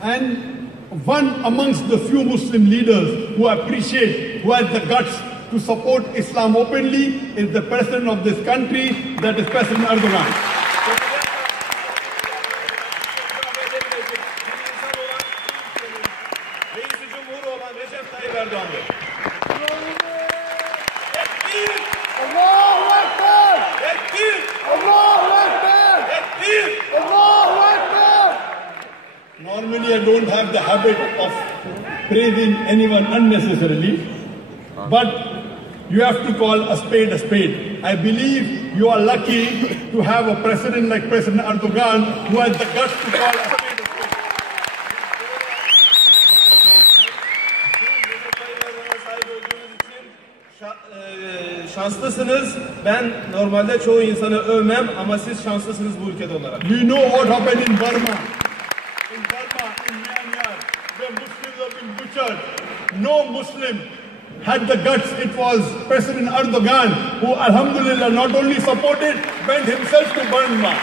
And one amongst the few Muslim leaders who appreciate, who has the guts to support Islam openly is the president of this country, that is President Erdogan. Normally I don't have the habit of praising anyone unnecessarily, but you have to call a spade a spade. I believe you are lucky to have a president like President Erdogan who has the guts to call a spade a spade. Şanslısınız. Ben normalde çoğu insanı övmem ama siz şanslısınız bu ülkede olarak. You know what happened in Burma? In Burma, in Myanmar, where Muslims have been butchered. No Muslim had the guts. It was President Erdogan who, alhamdulillah, not only supported, went himself to Burma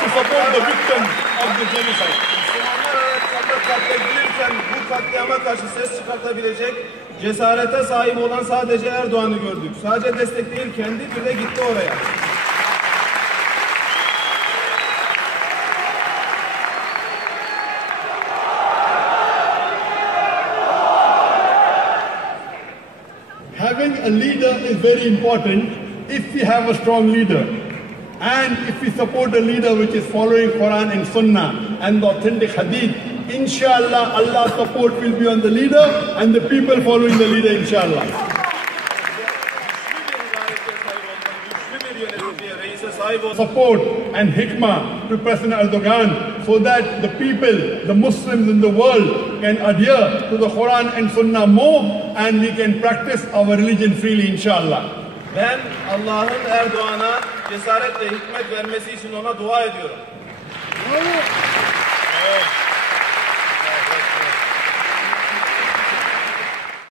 to support the victims of the genocide. Müslümanlar arasında katledilirken bu katliama karşı ses çıkartabilecek cesarete sahip olan sadece Erdoğan'ı gördük. Sadece destek değil, kendi bir de gitti oraya. Having a leader is very important if we have a strong leader. And if we support a leader which is following Quran and Sunnah and the authentic Hadith, inshallah, Allah's support will be on the leader and the people following the leader, inshallah. Support and hikmah to President Erdogan so that the people, the Muslims in the world can adhere to the Quran and Sunnah more and we can practice our religion freely, inshallah. Ben Allah'ın Erdoğan'a cesaret ve hikmet vermesi için ona dua ediyorum.